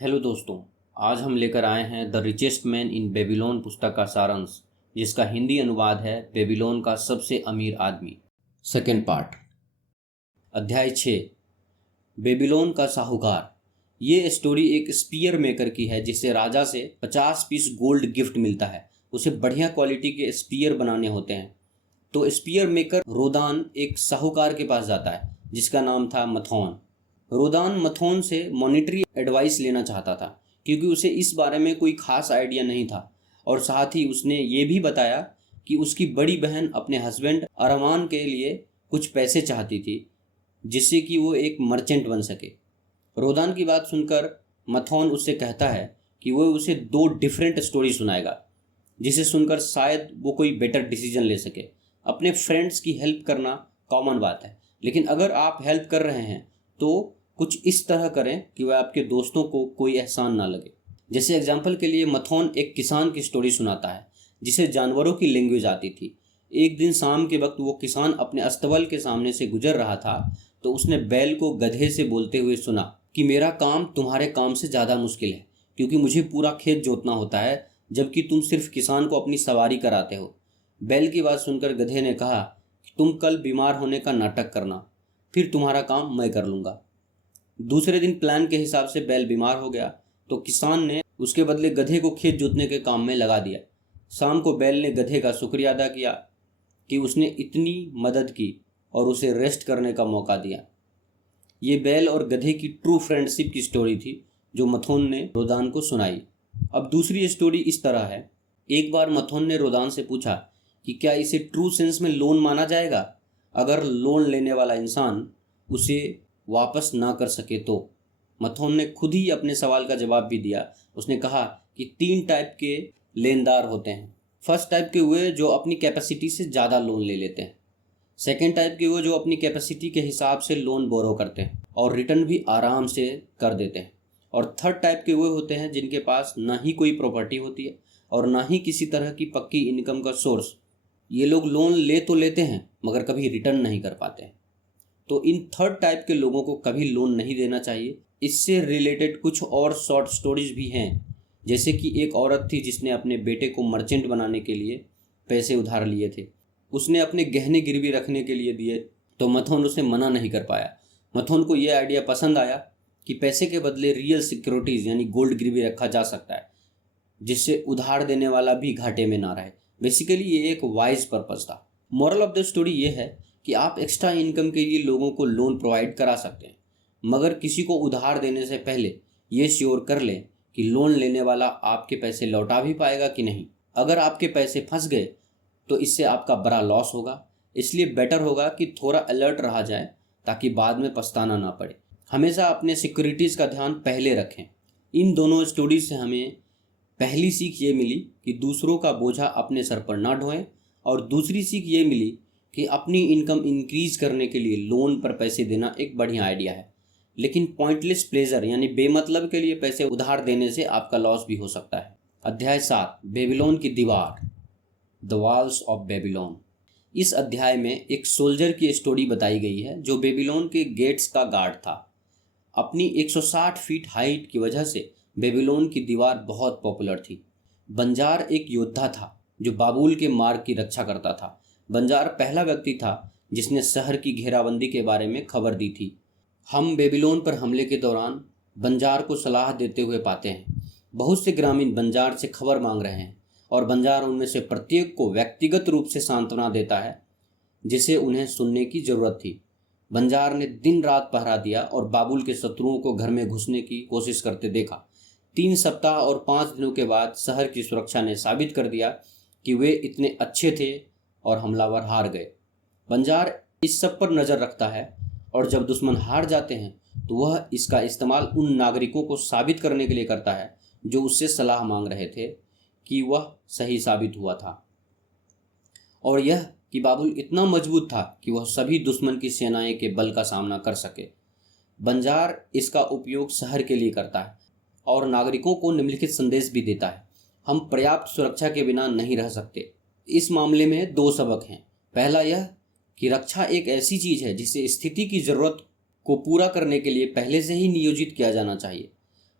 Hello दोस्तों। आज हम लेकर आए हैं the richest man in Babylon पुस्तक का सारांश, जिसका हिंदी अनुवाद है बेबीलोन का सबसे अमीर आदमी। Second part. अध्याय 6, बेबीलोन का साहूकार। ये स्टोरी एक स्पीयर मेकर की है जिसे राजा से 50 पीस गोल्ड गिफ्ट मिलता है। उसे बढ़िया क्वालिटी के स्पीयर बनाने होते हैं। तो स्पीयर मेकर रोदान एक साहूकार के पास जाता है जिसका नाम था मथोन। रोदान मथोन से मॉनिटरी एडवाइस लेना चाहता था क्योंकि उसे इस बारे में कोई खास आइडिया नहीं था, और साथ ही उसने ये भी बताया कि उसकी बड़ी बहन अपने हस्बैंड अरमान के लिए कुछ पैसे चाहती थी जिससे कि वो एक मर्चेंट बन सके। रोदान की बात सुनकर मथोन उससे कहता है कि वो उसे 2 डिफरेंट स्टोरी सुनाएगा जिसे सुनकर शायद वो कोई बेटर डिसीजन ले सके। अपने फ्रेंड्स की हेल्प करना कॉमन बात है, लेकिन अगर आप हेल्प कर रहे हैं तो कुछ इस तरह करें कि वह आपके दोस्तों को कोई एहसान ना लगे। जैसे एग्जाम्पल के लिए मथोन एक किसान की स्टोरी सुनाता है जिसे जानवरों की लैंग्वेज आती थी। एक दिन शाम के वक्त वो किसान अपने अस्तबल के सामने से गुजर रहा था तो उसने बैल को गधे से बोलते हुए सुना कि मेरा काम तुम्हारे काम से ज़्यादा मुश्किल है क्योंकि मुझे पूरा खेत जोतना होता है जबकि तुम सिर्फ किसान को अपनी सवारी कराते हो। बैल की बात सुनकर गधे ने कहा कि तुम कल बीमार होने का नाटक करना, फिर तुम्हारा काम मैं कर लूँगा। दूसरे दिन प्लान के हिसाब से बैल बीमार हो गया तो किसान ने उसके बदले गधे को खेत जोतने के काम में लगा दिया। शाम को बैल ने गधे का शुक्रिया अदा किया कि उसने इतनी मदद की और उसे रेस्ट करने का मौका दिया। ये बैल और गधे की ट्रू फ्रेंडशिप की स्टोरी थी जो मथोन ने रोदान को सुनाई। अब दूसरी स्टोरी इस तरह है। एक बार मथोन ने रोदान से पूछा कि क्या इसे ट्रू सेंस में लोन माना जाएगा अगर लोन लेने वाला इंसान उसे वापस ना कर सके तो। मथोन ने खुद ही अपने सवाल का जवाब भी दिया। उसने कहा कि 3 टाइप के लेनदार होते हैं। फर्स्ट टाइप के हुए जो अपनी कैपेसिटी से ज़्यादा लोन ले लेते हैं। सेकेंड टाइप के हुए जो अपनी कैपेसिटी के हिसाब से लोन बोरो करते हैं और रिटर्न भी आराम से कर देते हैं। और थर्ड टाइप के हुए होते हैं जिनके पास ना ही कोई प्रॉपर्टी होती है और ना ही किसी तरह की पक्की इनकम का सोर्स। ये लोग लोन ले तो लेते हैं मगर कभी रिटर्न नहीं कर पाते हैं। तो इन थर्ड टाइप के लोगों को कभी लोन नहीं देना चाहिए। इससे रिलेटेड कुछ और शॉर्ट स्टोरीज भी हैं, जैसे कि एक औरत थी जिसने अपने बेटे को मर्चेंट बनाने के लिए पैसे उधार लिए थे। उसने अपने गहने गिरवी रखने के लिए दिए तो मथोन उसे मना नहीं कर पाया। मथोन को यह आइडिया पसंद आया कि पैसे के बदले रियल सिक्योरिटीज़ यानी गोल्ड गिरवी रखा जा सकता है जिससे उधार देने वाला भी घाटे में ना रहे। बेसिकली ये एक वाइज पर्पस था। मॉरल ऑफ द स्टोरी ये है कि आप एक्स्ट्रा इनकम के लिए लोगों को लोन प्रोवाइड करा सकते हैं, मगर किसी को उधार देने से पहले ये श्योर कर लें कि लोन लेने वाला आपके पैसे लौटा भी पाएगा कि नहीं। अगर आपके पैसे फंस गए तो इससे आपका बड़ा लॉस होगा। इसलिए बेटर होगा कि थोड़ा अलर्ट रहा जाए ताकि बाद में पछताना ना पड़े। हमेशा अपने सिक्योरिटीज़ का ध्यान पहले रखें। इन दोनों स्टोरीज से हमें पहली सीख ये मिली कि दूसरों का बोझा अपने सर पर ना ढोएं, और दूसरी सीख ये मिली कि अपनी इनकम इंक्रीज करने के लिए लोन पर पैसे देना एक बढ़िया आइडिया है, लेकिन पॉइंटलेस प्लेजर यानी बेमतलब के लिए पैसे उधार देने से आपका लॉस भी हो सकता है। अध्याय 7, बेबीलोन की दीवार, द वॉल्स ऑफ बेबीलोन। इस अध्याय में एक सोल्जर की स्टोरी बताई गई है जो बेबीलोन के गेट्स का गार्ड था। अपनी 160 फीट हाइट की वजह से बेबीलोन की दीवार बहुत पॉपुलर थी। बंजार एक योद्धा था जो बाबुल के मार्ग की रक्षा करता था। बंजार पहला व्यक्ति था जिसने शहर की घेराबंदी के बारे में खबर दी थी। हम बेबीलोन पर हमले के दौरान बंजार को सलाह देते हुए पाते हैं। बहुत से ग्रामीण बंजार से खबर मांग रहे हैं और बंजार उनमें से प्रत्येक को व्यक्तिगत रूप से सांत्वना देता है जिसे उन्हें सुनने की जरूरत थी। बंजार ने दिन रात पहरा दिया और बाबुल के शत्रुओं को घर में घुसने की कोशिश करते देखा। 3 सप्ताह और 5 दिनों के बाद शहर की सुरक्षा ने साबित कर दिया कि वे इतने अच्छे थे और हमलावर हार गए। बंजार इस सब पर नज़र रखता है और जब दुश्मन हार जाते हैं तो वह इसका इस्तेमाल उन नागरिकों को साबित करने के लिए करता है जो उससे सलाह मांग रहे थे कि वह सही साबित हुआ था, और यह कि बाबुल इतना मजबूत था कि वह सभी दुश्मन की सेनाएं के बल का सामना कर सके। बंजार इसका उपयोग शहर के लिए करता है और नागरिकों को निम्नलिखित संदेश भी देता है। हम पर्याप्त सुरक्षा के बिना नहीं रह सकते। इस मामले में 2 सबक हैं। पहला यह कि रक्षा एक ऐसी चीज़ है जिसे स्थिति की ज़रूरत को पूरा करने के लिए पहले से ही नियोजित किया जाना चाहिए।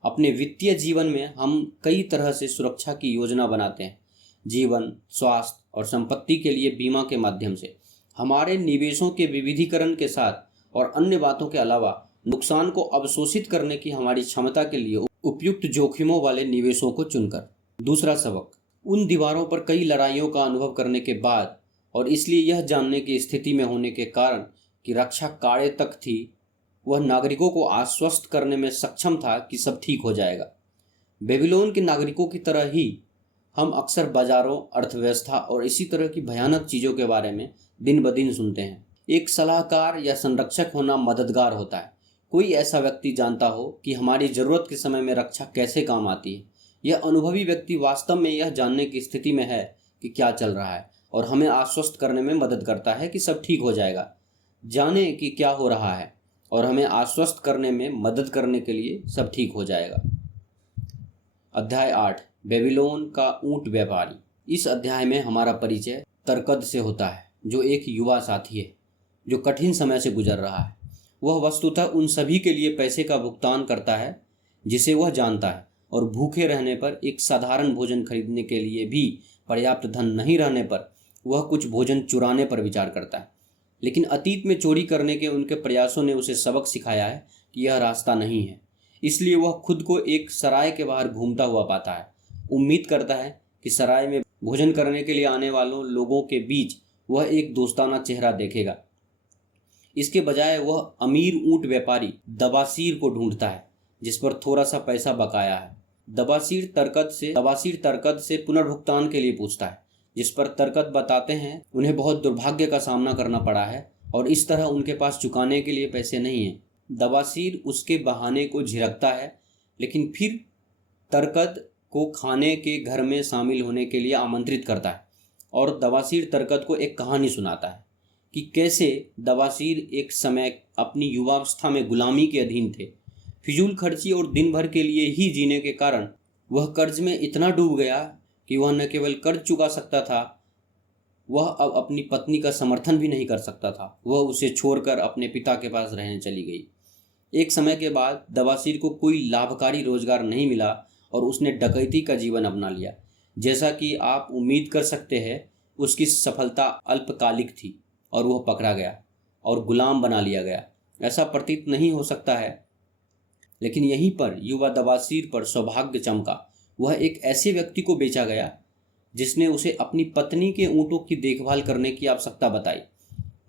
अपने वित्तीय जीवन में हम कई तरह से सुरक्षा की योजना बनाते हैं। जीवन, स्वास्थ्य और संपत्ति के लिए बीमा के माध्यम से, हमारे निवेशों के विविधीकरण के साथ और अन्य बातों के अलावा नुकसान को अवशोषित करने की हमारी क्षमता के लिए उपयुक्त जोखिमों वाले निवेशों को चुनकर। दूसरा सबक, उन दीवारों पर कई लड़ाइयों का अनुभव करने के बाद और इसलिए यह जानने की स्थिति में होने के कारण कि रक्षा काड़े तक थी, वह नागरिकों को आश्वस्त करने में सक्षम था कि सब ठीक हो जाएगा। बेबीलोन के नागरिकों की तरह ही हम अक्सर बाजारों, अर्थव्यवस्था और इसी तरह की भयानक चीज़ों के बारे में दिन ब दिन सुनते हैं। एक सलाहकार या संरक्षक होना मददगार होता है। कोई ऐसा व्यक्ति जानता हो कि हमारी ज़रूरत के समय में रक्षा कैसे काम आती है। यह अनुभवी व्यक्ति वास्तव में यह जानने की स्थिति में है कि क्या चल रहा है और हमें आश्वस्त करने में मदद करता है कि सब ठीक हो जाएगा। जाने कि क्या हो रहा है और हमें आश्वस्त करने में मदद करने के लिए सब ठीक हो जाएगा। अध्याय 8, बेबीलोन का ऊंट व्यापारी। इस अध्याय में हमारा परिचय तरकद से होता है, जो एक युवा साथी है जो कठिन समय से गुजर रहा है। वह वस्तुतः उन सभी के लिए पैसे का भुगतान करता है जिसे वह जानता है, और भूखे रहने पर, एक साधारण भोजन खरीदने के लिए भी पर्याप्त धन नहीं रहने पर वह कुछ भोजन चुराने पर विचार करता है। लेकिन अतीत में चोरी करने के उनके प्रयासों ने उसे सबक सिखाया है कि यह रास्ता नहीं है। इसलिए वह खुद को एक सराय के बाहर घूमता हुआ पाता है। उम्मीद करता है कि सराय में भोजन करने के लिए आने वालों लोगों के बीच वह एक दोस्ताना चेहरा देखेगा। इसके बजाय वह अमीर ऊंट व्यापारी दबासीर को ढूंढता है, जिस पर थोड़ा सा पैसा बकाया है। दबासीर तरकद से पुनर्भुगतान के लिए पूछता है, जिस पर तरकद बताते हैं उन्हें बहुत दुर्भाग्य का सामना करना पड़ा है और इस तरह उनके पास चुकाने के लिए पैसे नहीं हैं। दबासीर उसके बहाने को झिड़कता है, लेकिन फिर तरकद को खाने के घर में शामिल होने के लिए आमंत्रित करता है और दबासीर तरकद को एक कहानी सुनाता है कि कैसे दबासीर एक समय अपनी युवावस्था में गुलामी के अधीन थे। फिजूल खर्ची और दिन भर के लिए ही जीने के कारण वह कर्ज में इतना डूब गया कि वह न केवल कर्ज चुका सकता था, वह अब अपनी पत्नी का समर्थन भी नहीं कर सकता था। वह उसे छोड़कर अपने पिता के पास रहने चली गई। एक समय के बाद दबासीर को कोई लाभकारी रोजगार नहीं मिला और उसने डकैती का जीवन अपना लिया। जैसा कि आप उम्मीद कर सकते हैं, उसकी सफलता अल्पकालिक थी और वह पकड़ा गया और गुलाम बना लिया गया। ऐसा प्रतीत नहीं हो सकता है, लेकिन यहीं पर युवा दबासीर पर सौभाग्य चमका। वह एक ऐसे व्यक्ति को बेचा गया जिसने उसे अपनी पत्नी के ऊँटों की देखभाल करने की आवश्यकता बताई।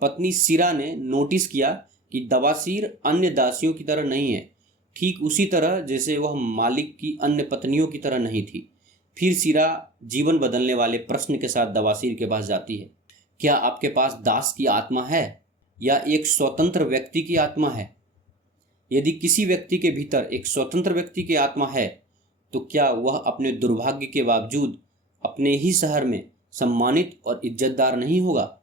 पत्नी सिरा ने नोटिस किया कि दबासीर अन्य दासियों की तरह नहीं है, ठीक उसी तरह जैसे वह मालिक की अन्य पत्नियों की तरह नहीं थी। फिर सिरा जीवन बदलने वाले प्रश्न के साथ दबासीर के पास जाती है, क्या आपके पास दास की आत्मा है या एक स्वतंत्र व्यक्ति की आत्मा है? यदि किसी व्यक्ति के भीतर एक स्वतंत्र व्यक्ति की आत्मा है, तो क्या वह अपने दुर्भाग्य के बावजूद अपने ही शहर में सम्मानित और इज्जतदार नहीं होगा?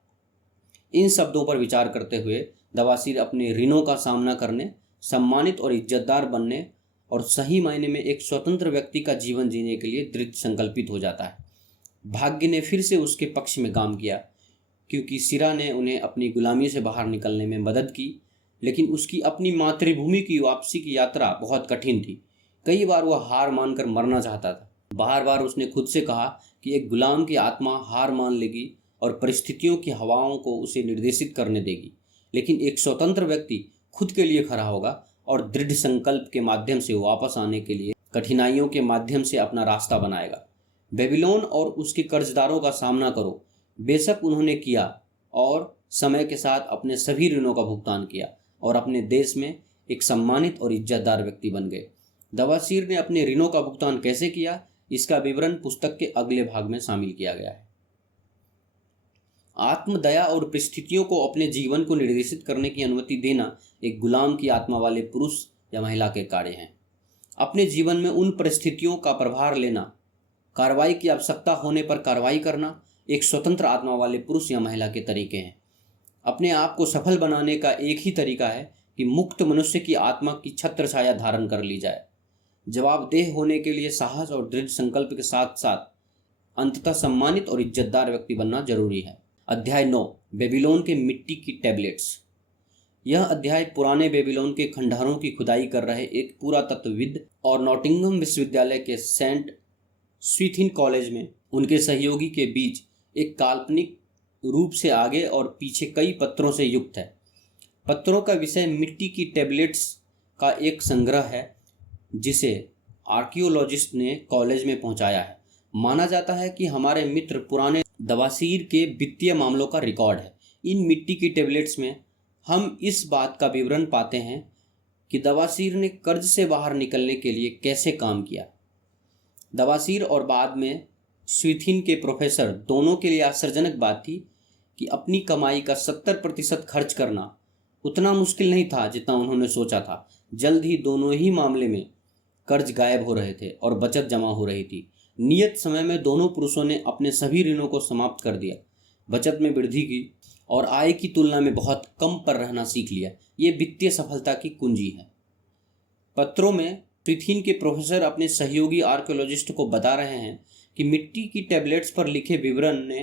इन शब्दों पर विचार करते हुए दबासीर अपने ऋणों का सामना करने, सम्मानित और इज्जतदार बनने और सही मायने में एक स्वतंत्र व्यक्ति का जीवन जीने के लिए दृढ़ संकल्पित हो जाता है। भाग्य ने फिर से उसके पक्ष में काम किया, क्योंकि सिरा ने उन्हें अपनी गुलामी से बाहर निकलने में मदद की, लेकिन उसकी अपनी मातृभूमि की वापसी की यात्रा बहुत कठिन थी। कई बार वह हार मानकर मरना चाहता था। बार बार उसने खुद से कहा कि एक गुलाम की आत्मा हार मान लेगी और परिस्थितियों की हवाओं को उसे निर्देशित करने देगी, लेकिन एक स्वतंत्र व्यक्ति खुद के लिए खड़ा होगा और दृढ़ संकल्प के माध्यम से वापस आने के लिए कठिनाइयों के माध्यम से अपना रास्ता बनाएगा। बेबीलोन और उसके कर्जदारों का सामना करो। बेशक उन्होंने किया और समय के साथ अपने सभी ऋणों का भुगतान किया और अपने देश में एक सम्मानित और इज्जतदार व्यक्ति बन गए। दबासीर ने अपने ऋणों का भुगतान कैसे किया, इसका विवरण पुस्तक के अगले भाग में शामिल किया गया है। आत्मदया और परिस्थितियों को अपने जीवन को निर्देशित करने की अनुमति देना एक गुलाम की आत्मा वाले पुरुष या महिला के कार्य हैं। अपने जीवन में उन परिस्थितियों का प्रभार लेना, कार्रवाई की आवश्यकता होने पर कार्रवाई करना एक स्वतंत्र आत्मा वाले पुरुष या महिला के तरीके हैं। अपने आप को सफल बनाने का एक ही तरीका है कि मुक्त मनुष्य की आत्मा की छत्र छाया धारण कर ली जाए। जवाबदेह होने के लिए साहस और दृढ़ संकल्प के साथ साथ अंततः सम्मानित और इज्जतदार व्यक्ति बनना जरूरी है। अध्याय 9, बेबीलोन के मिट्टी की टैबलेट्स। यह अध्याय पुराने बेबीलोन के खंडहरों की खुदाई कर रहे एक पुरातत्वविद और नॉटिंघम विश्वविद्यालय के सेंट स्वीथिन कॉलेज में उनके सहयोगी के बीच एक काल्पनिक रूप से आगे और पीछे कई पत्रों से युक्त है। पत्रों का विषय मिट्टी की टैबलेट्स का एक संग्रह है जिसे आर्कियोलॉजिस्ट ने कॉलेज में पहुंचाया है। माना जाता है कि हमारे मित्र पुराने दवासीर के वित्तीय मामलों का रिकॉर्ड है। इन मिट्टी की टैबलेट्स में हम इस बात का विवरण पाते हैं कि दवासीर ने कर्ज से बाहर निकलने के लिए कैसे काम किया। दवासीर और बाद में स्वीथिन के प्रोफेसर दोनों के लिए आश्चर्यजनक बात थी कि अपनी कमाई का 70% खर्च करना उतना मुश्किल नहीं था जितना उन्होंने सोचा था। जल्द ही दोनों ही मामले में कर्ज गायब हो रहे थे और बचत जमा हो रही थी। नियत समय में दोनों पुरुषों ने अपने सभी ऋणों को समाप्त कर दिया, बचत में वृद्धि की और आय की तुलना में बहुत कम पर रहना सीख लिया। ये वित्तीय सफलता की कुंजी है। पत्रों में स्वीथिन के प्रोफेसर अपने सहयोगी आर्कियोलॉजिस्ट को बता रहे हैं कि मिट्टी की टैबलेट्स पर लिखे विवरण ने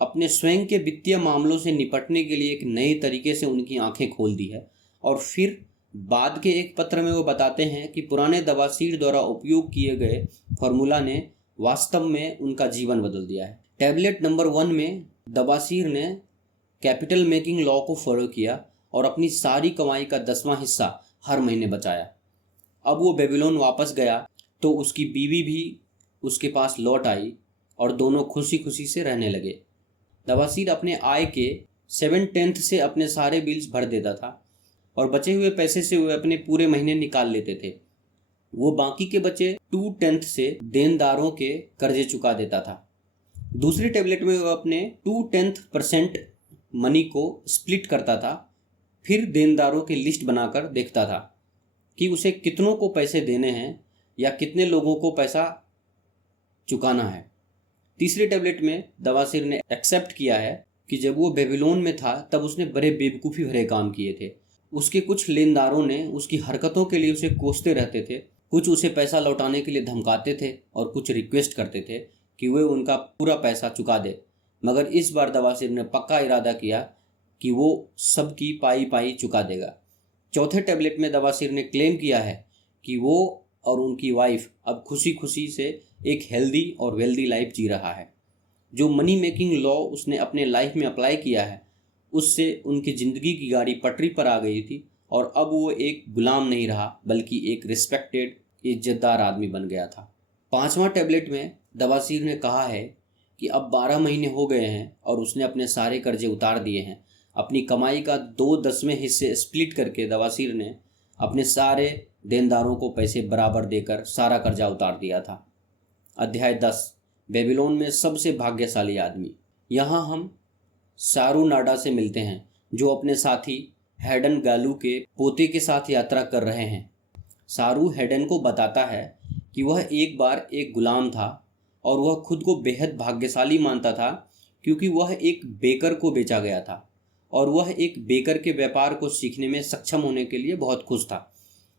अपने स्वयं के वित्तीय मामलों से निपटने के लिए एक नए तरीके से उनकी आंखें खोल दी है। और फिर बाद के एक पत्र में वो बताते हैं कि पुराने दवासीर द्वारा उपयोग किए गए फार्मूला ने वास्तव में उनका जीवन बदल दिया है। टैबलेट नंबर 1 में दवासीर ने कैपिटल मेकिंग लॉ को फॉलो किया और अपनी सारी कमाई का 10वां हिस्सा हर महीने बचाया। अब वो बेबीलोन वापस गया तो उसकी बीवी भी उसके पास लौट आई और दोनों खुशी खुशी से रहने लगे। दवासीर अपने आय के 7/10 से अपने सारे बिल्स भर देता था और बचे हुए पैसे से वह अपने पूरे महीने निकाल लेते थे। वो बाकी के बचे 2/10 से देनदारों के कर्जे चुका देता था। दूसरी टैबलेट में वह अपने 2/10% मनी को स्प्लिट करता था, फिर देनदारों की लिस्ट बनाकर देखता था कि उसे कितनों को पैसे देने हैं या कितने लोगों को पैसा चुकाना है। तीसरी टैबलेट में दवासीर ने एक्सेप्ट किया है कि जब वो बेबीलोन में था तब उसने बड़े बेवकूफ़ी भरे काम किए थे। उसके कुछ लेनदारों ने उसकी हरकतों के लिए उसे कोसते रहते थे, कुछ उसे पैसा लौटाने के लिए धमकाते थे और कुछ रिक्वेस्ट करते थे कि वे उनका पूरा पैसा चुका दे। मगर इस बार दवासीर ने पक्का इरादा किया कि वो सबकी पाई पाई चुका देगा। चौथे टैबलेट में दवासीर ने क्लेम किया है कि वो और उनकी वाइफ अब खुशी खुशी से एक हेल्दी और वेल्दी लाइफ जी रहा है। जो मनी मेकिंग लॉ उसने अपने लाइफ में अप्लाई किया है उससे उनकी ज़िंदगी की गाड़ी पटरी पर आ गई थी और अब वो एक गुलाम नहीं रहा बल्कि एक रिस्पेक्टेड इज्जतदार आदमी बन गया था। 5वां टैबलेट में दवासीर ने कहा है कि अब 12 महीने हो गए हैं और उसने अपने सारे कर्जे उतार दिए हैं। अपनी कमाई का 2/10 हिस्से स्प्लिट करके दवासीर ने अपने सारे देनदारों को पैसे बराबर देकर सारा कर्जा उतार दिया था। अध्याय 10 बेबीलोन में सबसे भाग्यशाली आदमी। यहाँ हम सारूनाडा से मिलते हैं जो अपने साथी हेडन गालू के पोते के साथ यात्रा कर रहे हैं। सारू हेडन को बताता है कि वह एक बार एक गुलाम था और वह खुद को बेहद भाग्यशाली मानता था क्योंकि वह एक बेकर को बेचा गया था और वह एक बेकर के व्यापार को सीखने में सक्षम होने के लिए बहुत खुश था।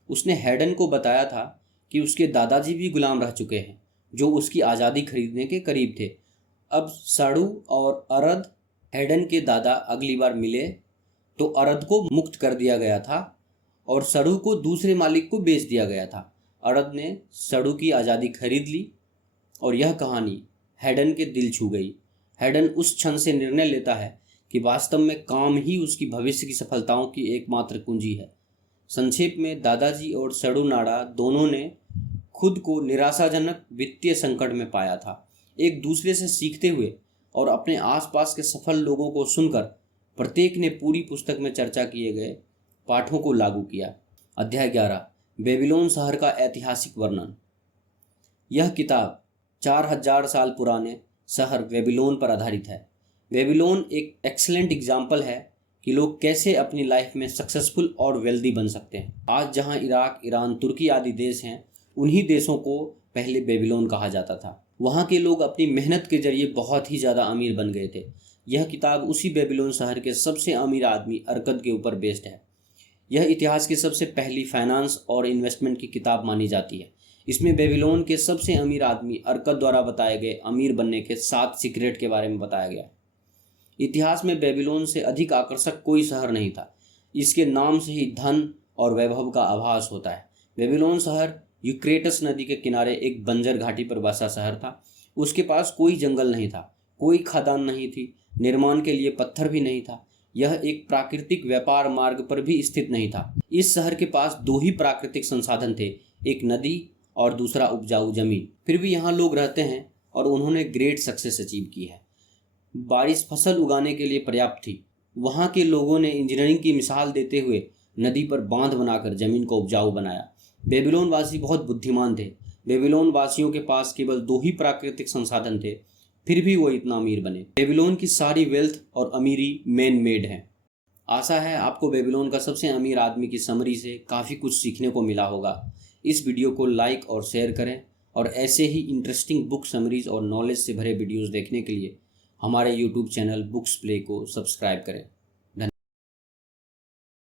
उसने हेडन को बताया था कि उसके दादाजी भी गुलाम रह चुके हैं जो उसकी आज़ादी खरीदने के करीब थे। अब सारू और अरद हेडन के दादा अगली बार मिले तो अरद को मुक्त कर दिया गया था और सड़ू को दूसरे मालिक को बेच दिया गया था। अरद ने सड़ू की आज़ादी खरीद ली और यह कहानी हेडन के दिल छू गई। हेडन उस क्षण से निर्णय लेता है कि वास्तव में काम ही उसकी भविष्य की सफलताओं की एकमात्र कुंजी है। संक्षेप में दादाजी और सड़ू नाड़ा दोनों ने खुद को निराशाजनक वित्तीय संकट में पाया था। एक दूसरे से सीखते हुए और अपने आसपास के सफल लोगों को सुनकर प्रत्येक ने पूरी पुस्तक में चर्चा किए गए पाठों को लागू किया। अध्याय 11 बेबीलोन शहर का ऐतिहासिक वर्णन। यह किताब 4000 साल पुराने शहर बेबीलोन पर आधारित है। बेबीलोन एक एक्सीलेंट एग्जाम्पल है कि लोग कैसे अपनी लाइफ में सक्सेसफुल और वेल्दी बन सकते हैं। आज जहां इराक, ईरान, तुर्की आदि देश हैं, उन्हीं देशों को पहले बेबीलोन कहा जाता था। वहाँ के लोग अपनी मेहनत के जरिए बहुत ही ज़्यादा अमीर बन गए थे। यह किताब उसी बेबीलोन शहर के सबसे अमीर आदमी अरकद के ऊपर बेस्ड है। यह इतिहास की सबसे पहली फाइनेंस और इन्वेस्टमेंट की किताब मानी जाती है। इसमें बेबीलोन के सबसे अमीर आदमी अरकद द्वारा बताए गए अमीर बनने के 7 सीक्रेट के बारे में बताया गया। इतिहास में बेबीलोन से अधिक आकर्षक कोई शहर नहीं था। इसके नाम से ही धन और वैभव का आभास होता है। बेबीलोन शहर यूक्रेटस नदी के किनारे एक बंजर घाटी पर बसा शहर था। उसके पास कोई जंगल नहीं था, कोई खदान नहीं थी, निर्माण के लिए पत्थर भी नहीं था। यह एक प्राकृतिक व्यापार मार्ग पर भी स्थित नहीं था। इस शहर के पास दो ही प्राकृतिक संसाधन थे, एक नदी और दूसरा उपजाऊ जमीन। फिर भी यहाँ लोग रहते हैं और उन्होंने ग्रेट सक्सेस अचीव की है। बारिश फसल उगाने के लिए पर्याप्त थी। वहाँ के लोगों ने इंजीनियरिंग की मिसाल देते हुए नदी पर बांध बनाकर जमीन को उपजाऊ बनाया। बेबीलोन वासी बहुत बुद्धिमान थे। बेबीलोन वासियों के पास केवल दो ही प्राकृतिक संसाधन थे, फिर भी वो इतना अमीर बने। बेबीलोन की सारी वेल्थ और अमीरी मैन मेड है। आशा है आपको बेबीलोन का सबसे अमीर आदमी की समरी से काफ़ी कुछ सीखने को मिला होगा। इस वीडियो को लाइक और शेयर करें और ऐसे ही इंटरेस्टिंग बुक समरीज और नॉलेज से भरे वीडियोज़ देखने के लिए हमारे यूट्यूब चैनल बुक्स प्ले को सब्सक्राइब करें।